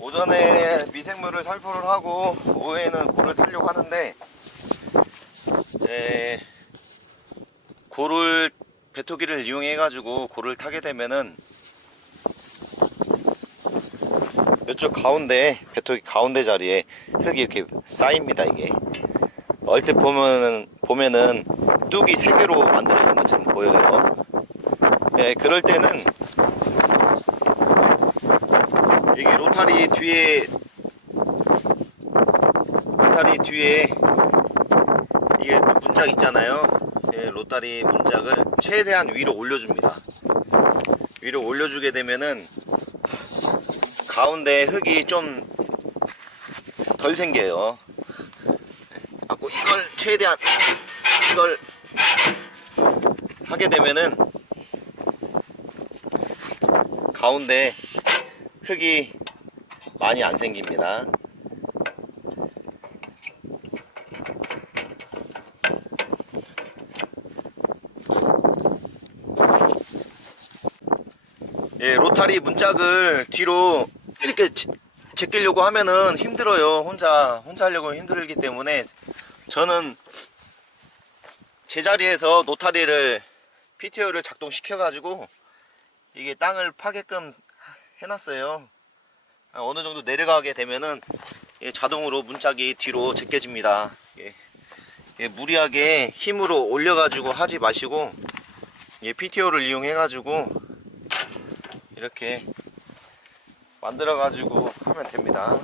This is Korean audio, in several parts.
오전에 미생물을 살포를 하고 오후에는 골을 타려고 하는데 에, 골을 배토기를 이용해 가지고 골을 타게 되면은 이쪽 가운데 배토기 가운데 자리에 흙이 이렇게 쌓입니다 이게 얼핏 보면은 보면은 뚝이 세 개로 만들어진 것처럼 보여요. 네, 그럴 때는 이게 로타리 뒤에 로타리 뒤에 이게 문짝 있잖아요. 예, 로타리 문짝을 최대한 위로 올려줍니다. 위로 올려주게 되면은 가운데 흙이 좀 덜 생겨요. 갖고 이걸 최대한 이걸 하게 되면은 가운데 흙이 많이 안 생깁니다. 예, 로타리 문짝을 뒤로 이렇게 제- 제끼려고 하면은 힘들어요. 혼자 혼자 하려고 힘들기 때문에 저는 제자리에서 노타리를 PTO를 작동시켜 가지고 이게 땅을 파게끔 해놨어요. 아, 어느 정도 내려가게 되면은 예, 자동으로 문짝이 뒤로 제껴집니다. 예, 예, 무리하게 힘으로 올려가지고 하지 마시고 예, PTO를 이용해가지고 이렇게 만들어가지고 하면 됩니다.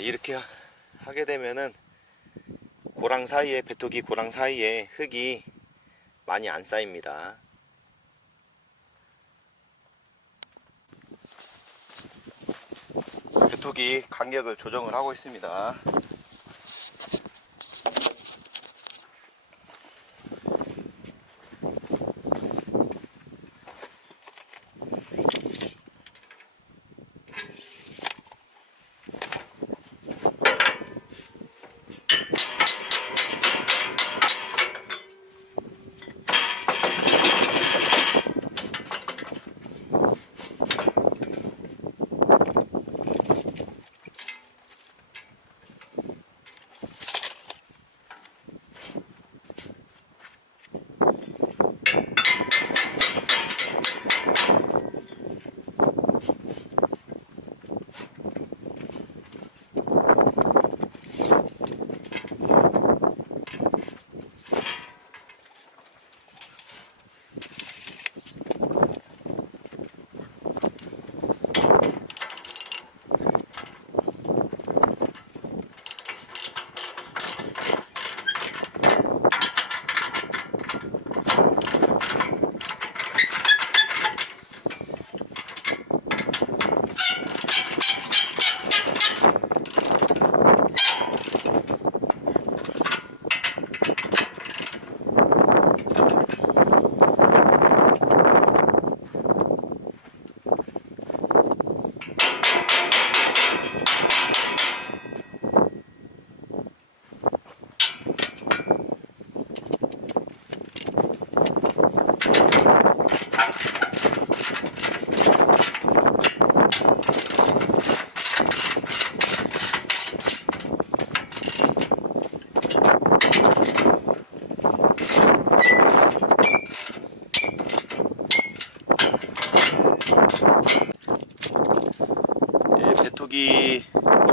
이렇게 하- 하게 되면은 고랑 사이에 배토기 고랑 사이에 흙이 많이 안 쌓입니다. 배토기 간격을 조정을 하고 있습니다.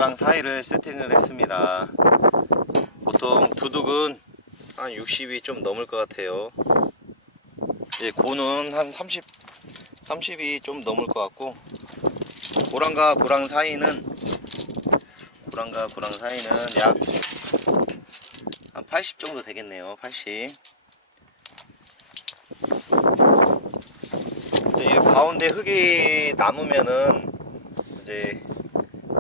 고랑 사이를 세팅을 했습니다. 보통 두둑은 한 60이 좀 넘을 것 같아요. 예, 고는 한 30, 30이 좀 넘을 것 같고, 고랑과 고랑 사이는, 고랑과 고랑 사이는 약 한 80 정도 되겠네요. 80. 이제 이 가운데 흙이 남으면은 이제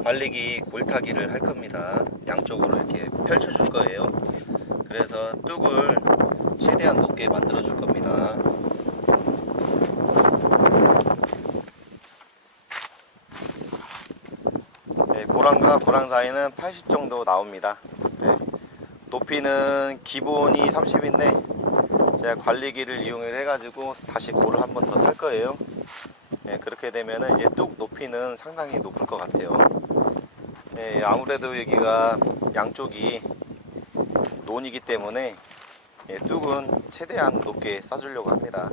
관리기 골타기를 할 겁니다. 양쪽으로 이렇게 펼쳐 줄 거예요. 그래서 뚝을 최대한 높게 만들어 줄 겁니다. 네, 고랑과 고랑 사이는 80 정도 나옵니다. 네, 높이는 기본이 30인데 제가 관리기를 이용을 해가지고 다시 고를 한 번 더 탈 거예요. 네, 그렇게 되면은 이제 뚝 높이는 상당히 높을 것 같아요. 네, 아무래도 여기가 양쪽이 논이기 때문에 예, 뚝은 최대한 높게 싸주려고 합니다.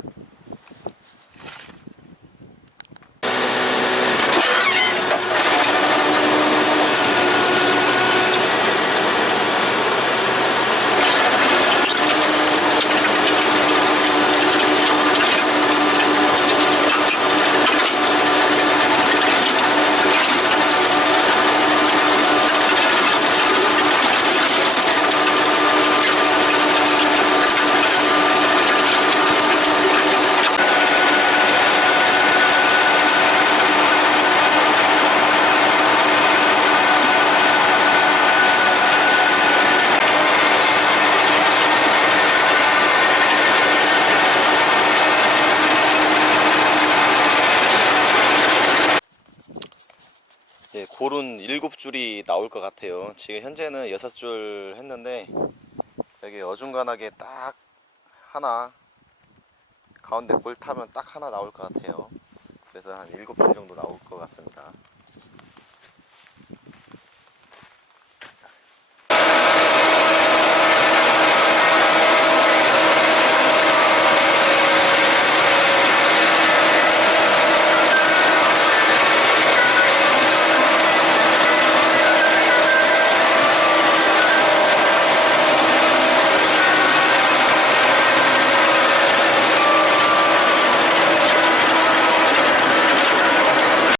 예, 골은 일곱 줄이 나올 것 같아요. 지금 현재는 여섯 줄 했는데 여기 어중간하게 딱 하나 가운데 볼 타면 딱 하나 나올 것 같아요. 그래서 한 일곱 줄 정도 나올 것 같습니다.